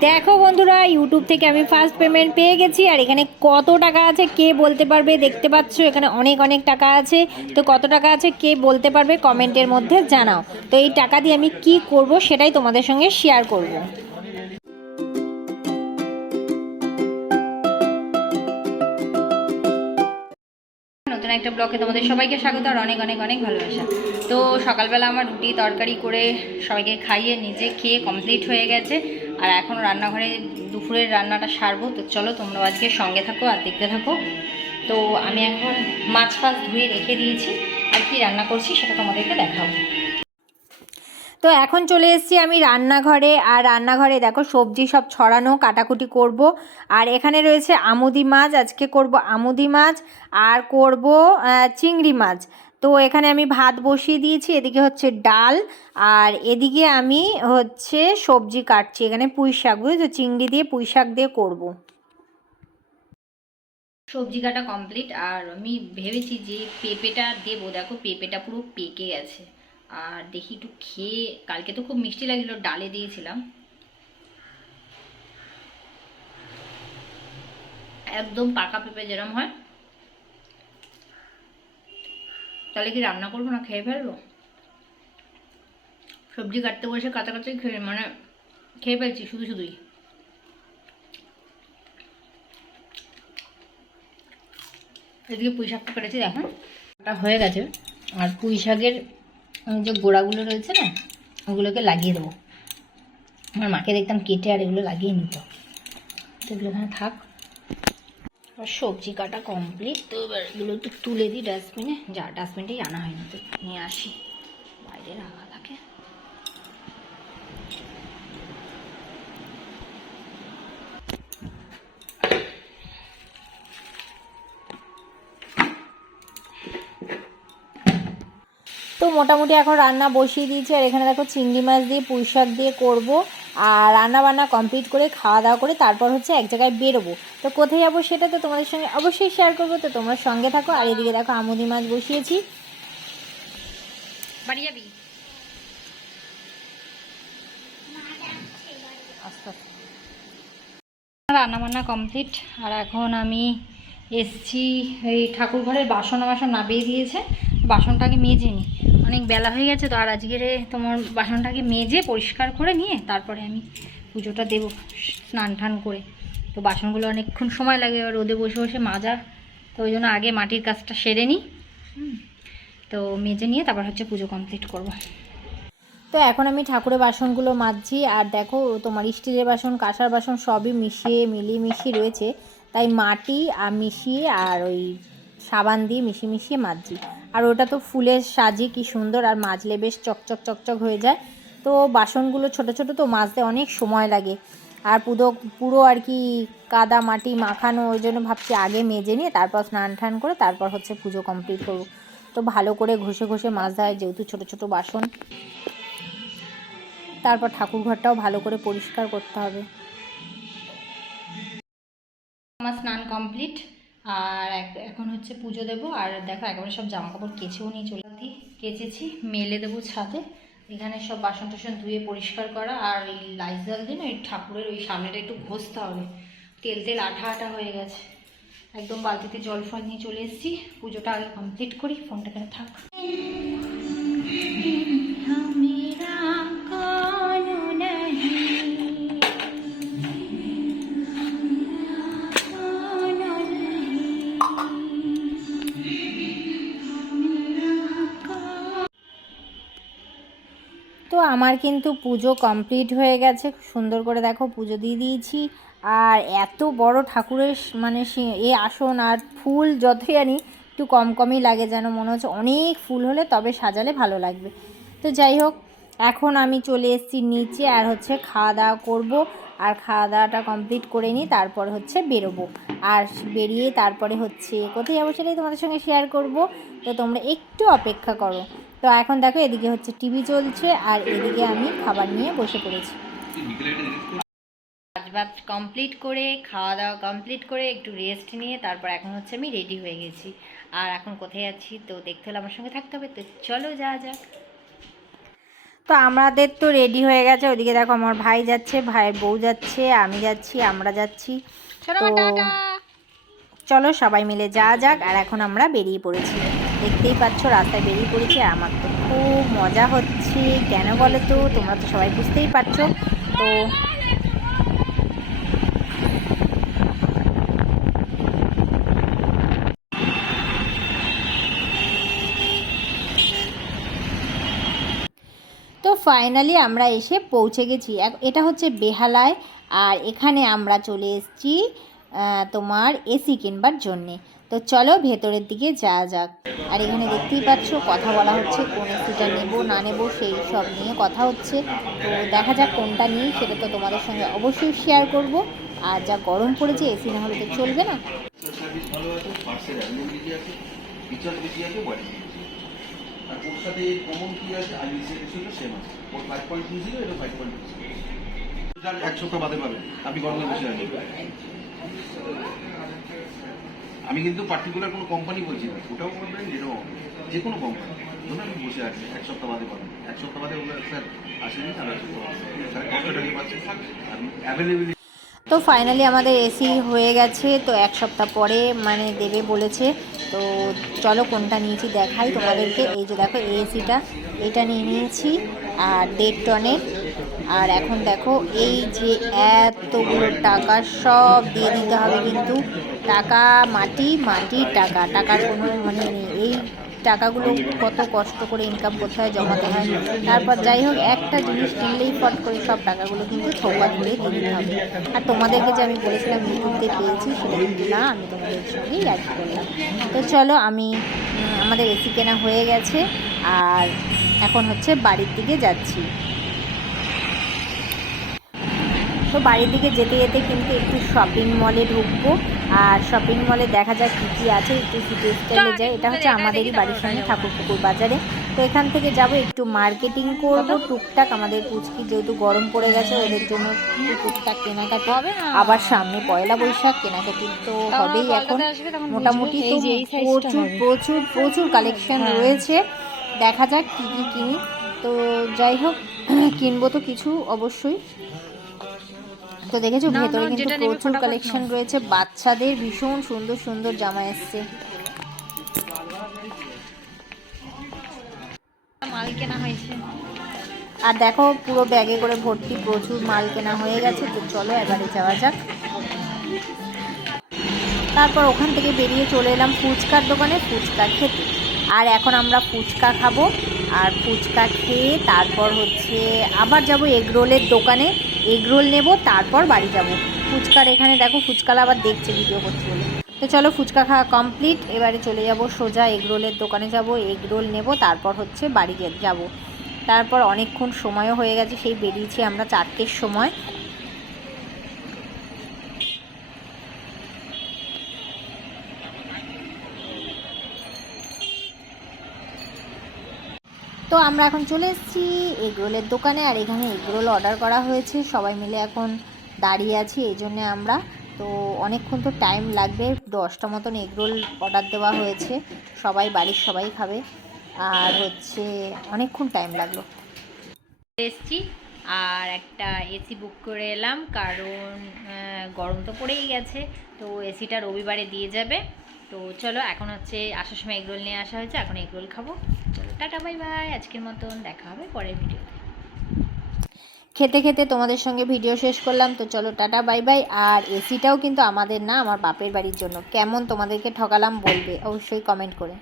দেখো বন্ধুরা ইউটিউব থেকে আমি ফার্স্ট পেমেন্ট পেয়ে গেছি, আর এখানে কত টাকা আছে কে বলতে পারবে দেখতে পাচ্ছ? এখানে অনেক অনেক টাকা আছে। তো কত টাকা আছে কে বলতে পারবে কমেন্টের মধ্যে জানাও। তো এই টাকা দিয়ে আমি কি করব সেটাই তোমাদের সঙ্গে শেয়ার করব। নতুন একটা ব্লগে তোমাদের সবাইকে স্বাগত, আর অনেক অনেক অনেক ভালোবাসা। তো সকালবেলা আমার রুটি তরকারি করে সবাইকে খাইয়ে নিজে খেয়ে কমপ্লিট হয়ে গেছে। আর এখন রান্নাঘরে দুপুরের রান্নাটা সারবো। তো চলো তোমরা আজকে সঙ্গে থাকো আর দেখতে থাকো। তো আমি এখন মাছ ফাছ ধুয়ে রেখে দিয়েছি। আর কি রান্না করছি সেটা তোমাদেরকে দেখাবো তো এখন চলে এসেছি আমি রান্নাঘরে। আর রান্নাঘরে দেখো সবজি সব ছড়ানো, কাটাকুটি করব। আর এখানে রয়েছে আমুদি মাছ। আজকে করব আমুদি মাছ। আর করব চিংড়ি মাছ। তো এখানে আমি ভাত বসিয়ে দিয়েছি, এদিকে হচ্ছে ডাল আর এদিকে আমি হচ্ছে সবজি কাটছি। এখানে পুঁই শাক, বুঝেছ? চিংড়ি দিয়ে পুঁই শাক দিয়ে করব। সবজি কাটা কমপ্লিট। আর আমি ভেবেছি যে পেঁপেটা দেবো। দেখো, পেঁপেটা পুরো পেকে গেছে। আর দেখি একটু খেয়ে, কালকে তো খুব মিষ্টি লাগল ডালে দিয়েছিলাম। একদম পাকা পেঁপে যেরম হয়। তাহলে কি রান্না করব না খেয়ে ফেলব? সবজি কাটতে বসে কাছাকাছি খেয়ে মানে খেয়ে ফেলছি শুধু শুধুই। এদিকে পুঁই শাকটা কেটেছি দেখুন। ওটা হয়ে গেছে। আর পুঁই শাকের যে গোড়াগুলো রয়েছে না, ওগুলোকে লাগিয়ে দেবো। আমার মাকে দেখতাম কেটে আর এগুলো লাগিয়ে নিত। তো এগুলো এখানে থাক। আর সবজি কাটা কমপ্লিট তো এবার এগুলো একটু তুলে দিই ডাস্টবিনে যা ডাস্টবিনটাই আনা হয়নি তো। নিয়ে আসি। বাইরে রাখা থাকে। তো মোটামুটি এখন রান্না বসিয়ে দিয়েছি। আর এখানে দেখো চিংড়ি মাছ দিয়ে পুঁই শাক দিয়ে করব। আর রান্না বান্না কমপ্লিট করে খাওয়া দাওয়া করে তারপর হচ্ছে এক জায়গায় বেরোবো। তো কোথায় যাব সেটা তো তোমাদের সঙ্গে অবশ্যই শেয়ার করব। তো তোমরা সঙ্গে থাকো। আর এদিকে দেখো আমুদি মাছ বসিয়েছি। বাড়ি যাবি? রান্না বান্না কমপ্লিট আর এখন আমি এসছি এই ঠাকুর ঘরের বাসন বাসন নামিয়ে দিয়েছে। বাসনটাকে মেজে নিই অনেক বেলা হয়ে গেছে তো আর আজকের তোমার বাসনটাকে মেজে পরিষ্কার করে নিয়ে তারপরে আমি পুজোটা দেবো স্নান টান করে। তো বাসনগুলো অনেকক্ষণ সময় লাগে, এবার রোদে বসে বসে মাজা। তো ওই জন্য আগে মাটির কাজটা সেরে নিই। তো মেজে নিয়ে তারপর হচ্ছে পুজো কমপ্লিট করব। তো এখন আমি ঠাকুরের বাসনগুলো মাজছি, আর দেখো তোমার স্টিলের বাসন, কাঁসার বাসন সবই মিশিয়ে মিলিয়ে মিশিয়ে রয়েছে। তাই মাটি আর মিশিয়ে আর ওই সাবান দিয়ে মিশিয়ে মিশিয়ে মাজছি। আর ওটা তো ফুলের সাজি কি সুন্দর, আর মাজলে বেশ চকচক চকচক হয়ে যায়। তো বাসনগুলো ছোট ছোট তো মাজতে অনেক সময় লাগে। আর পুরো পুরো আর কি কাদা মাটি মাখানো, ওই জন্য ভাবছি আগে মেজে নিয়ে তারপর স্নান টান করে তারপর হচ্ছে পুজো কমপ্লিট করব। তো ভালো করে ঘষে ঘষে মাজতে হয়, যেহেতু ছোট ছোট বাসন। তারপর ঠাকুর ঘরটাও ভালো করে পরিষ্কার করতে হবে। আমার স্নান কমপ্লিট। আর এখন হচ্ছে পুজো দেবো। আর দেখো, একেবারে সব জামা কাপড় কেচেও নিয়ে চলে দিই কেচেছি, মেলে দেবো ছাদে। এখানে সব বাসন টাসন ধুয়ে পরিষ্কার করা। আর ওই লাইজল দিন, ওই ঠাকুরের ওই সামনেটা একটু ঘষতে হবে। তেল তেল আঠা আঠা হয়ে গেছে। একদম বালতিতে জল ফল নিয়ে চলে এসেছি। পুজোটা আগে কমপ্লিট করি। ফোনটা কেন থাক। আমার কিন্তু পুজো কমপ্লিট হয়ে গেছে। সুন্দর করে দেখো পুজো দিয়ে দিয়েছি। আর এত বড় ঠাকুরের মানে এ আসন আর ফুল যতই আনি, একটু কম কমই লাগে যেন মনে হচ্ছে অনেক ফুল হলে তবে সাজালে ভালো লাগবে। তো যাই হোক, এখন আমি চলে এসেছি নিচে আর হচ্ছে খাওয়া দাওয়া করব। আর খাওয়া দাওয়াটা কমপ্লিট করে নিই, তারপর হচ্ছে বেরোবো। আর বেরিয়ে তারপরে হচ্ছে কোথায় যাব সেটাই তোমাদের সঙ্গে শেয়ার করব। তো তোমরা একটু অপেক্ষা করো। তো এখন দেখো এদিকে হচ্ছে টিভি চলছে আর এদিকে আমি খাবার নিয়ে বসে পড়েছি। কাজ বাজ কমপ্লিট করে খাওয়া দাওয়া কমপ্লিট করে একটু রেস্ট নিয়ে তারপর এখন হচ্ছে আমি রেডি হয়ে গেছি। আর এখন কোথায় আছি? তো দেখতে হলে আমার সঙ্গে থাকতে হবে। তো চলো যা যাক। তো আমাদের তো রেডি হয়ে গেছে। ওদিকে দেখো আমার ভাই যাচ্ছে ভাইয়ের বউ যাচ্ছে আমি যাচ্ছি আমরা যাচ্ছি। তো চলো সবাই মিলে যা যাক। আর এখন আমরা বেরিয়ে পড়েছি। দেখতেই পাচ্ছ, রাস্তায় বেরিয়ে পড়েছি আর আমার তো খুব মজা হচ্ছে। কেন বলো তো? তোমরা তো সবাই বুঝতেই পারছ। তো তো ফাইনালি আমরা এসে পৌঁছে গেছি। এটা হচ্ছে বেহালায়। আর এখানে আমরা চলে এসেছি তোমার এসি কিনবার জন্যে। তো চলো ভেতরের দিকে যাওয়া যাক। আর এখানে দেখতেই পাচ্ছ, কথা বলা হচ্ছে, কোন এসিটা নেব, না নেব, সেই সব নিয়ে কথা হচ্ছে। তো দেখা যাক কোনটা নিই, সেটা তো তোমাদের সঙ্গে অবশ্যই শেয়ার করব। আর যা গরম পড়েছে এসি না হলে তো চলবে না। এক সপ্তাহ বাদে পাবেন আপনি গরমে বসে আছেন। আমি কিন্তু পার্টিকুলার কোনো কোম্পানি বলছি না। ওটাও করবেন এটাও যে কোনো কোম্পানি ধরুন আপনি বসে আছেন এক সপ্তাহ বাদে পাবেন এক সপ্তাহ বাদে স্যার, আসেনি আর অ্যাভেলেবিলিটি তো ফাইনালি আমাদের এসি হয়ে গেছে, তো এক সপ্তাহ পরে মানে দেবে বলেছে। তো চলো কোনটা নিয়েছি দেখাই তোমাদেরকে। এই যে দেখো এসিটা এটা নিয়ে নিয়েছি। আর দেড় টনের আর এখন দেখো, এই যে এতগুলো টাকা সব দিয়ে দিতে হবে কিন্তু টাকা মাটি মাটির টাকা। টাকার কোনো মানে নেই। এই টাকাগুলো কত কষ্ট করে ইনকাম করতে হয়, জমাতে হয়। তারপর যাই হোক, একটা জিনিস কিনলেই ফট করে সব টাকাগুলো কিন্তু থোপা ধরে দিতে হবে। আর তোমাদেরকে যে আমি বলেছিলাম ইউটিউবতে পেয়েছি, সেটা কিন্তু না, আমি তোমাদের সঙ্গেই অ্যাড করলাম। তো চলো, আমি আমাদের এসি কেনা হয়ে গেছে। আর এখন হচ্ছে বাড়ির দিকে যাচ্ছি। তো বাড়ির দিকে যেতে যেতে কিন্তু একটু শপিং মলে ঢুকবো। আর শপিং মলে দেখা যাক কী কী আছে একটু সিটি স্টাইলে যাই। এটা হচ্ছে আমাদেরই বাড়ির সামনে ঠাকুর ঠাকুরপুকুর বাজারে। তো এখান থেকে যাব একটু মার্কেটিং করব। টুকটাক আমাদের পুচকি যেহেতু গরম পড়ে গেছে ওদের জন্য টুকটাক কেনাকাটি। হবে আবার সামনে পয়লা বৈশাখ কেনাকাটি তো হবেই এখন। মোটামুটি তো প্রচুর প্রচুর প্রচুর কালেকশন রয়েছে। দেখা যাক কী কী কিনি। তো যাই হোক কিনবো তো কিছু অবশ্যই। তো দেখেছ? ভেতরে কিন্তু প্রচুর কালেকশন রয়েছে। বাচ্চাদের ভীষণ সুন্দর সুন্দর জামা এসছে। মাল কেনা হয়েছে। আর দেখো পুরো ব্যাগে করে ভর্তি প্রচুর মাল কেনা হয়ে গেছে। তো চলো এবারে যাওয়া যাক। তারপর ওখান থেকে বেরিয়ে চলে এলাম ফুচকার দোকানে ফুচকা খেতে। আর এখন আমরা ফুচকা খাব। আর ফুচকা খেয়ে তারপর হচ্ছে আবার যাব এগরোলের দোকানে। এগরোল নেব, তারপর বাড়ি যাব। ফুচকার এখানে দেখো, ফুচকালা আবার দেখছে ভিডিও করছে বলে। তো চলো ফুচকা খাওয়া কমপ্লিট এবারে চলে যাব সোজা এগ রোলের দোকানে যাব, এগ রোল নেব, তারপর হচ্ছে বাড়ি যাব। তারপর অনেকক্ষণ সময়ও হয়ে গেছে, সেই বেরিয়েছি আমরা চারটের সময়। তো আমরা এখন চলে এসেছি এগরোলের দোকানে, আর এখানে এগরোল অর্ডার করা হয়েছে। সবাই মিলে এখন দাঁড়িয়ে আছি, এই জন্যে আমরা। তো অনেকক্ষণ তো টাইম লাগবে, দশটা মতন এগরোল অর্ডার দেওয়া হয়েছে। সবাই, বাড়ির সবাই খাবে। আর হচ্ছে অনেকক্ষণ টাইম লাগল। এসছি, আর একটা এসি বুক করে এলাম, কারণ গরম তো পড়েই গেছে। তো এসিটা রবিবারে দিয়ে যাবে। তো চলো, এখন হচ্ছে আসার সময় এগরোল নিয়ে আসা হয়েছে, এখন এগরোল খাব। চলো টাটা, বাই বাই। আজকের মতন দেখা হবে পরের ভিডিওতে। খেতে খেতে তোমাদের সঙ্গে ভিডিও শেষ করলাম, তো চলো টাটা, বাই বাই। আর এসিটাও কিন্তু আমাদের না, আমার বাপের বাড়ির জন্য। কেমন তোমাদেরকে ঠকালাম বলবে, অবশ্যই কমেন্ট করে।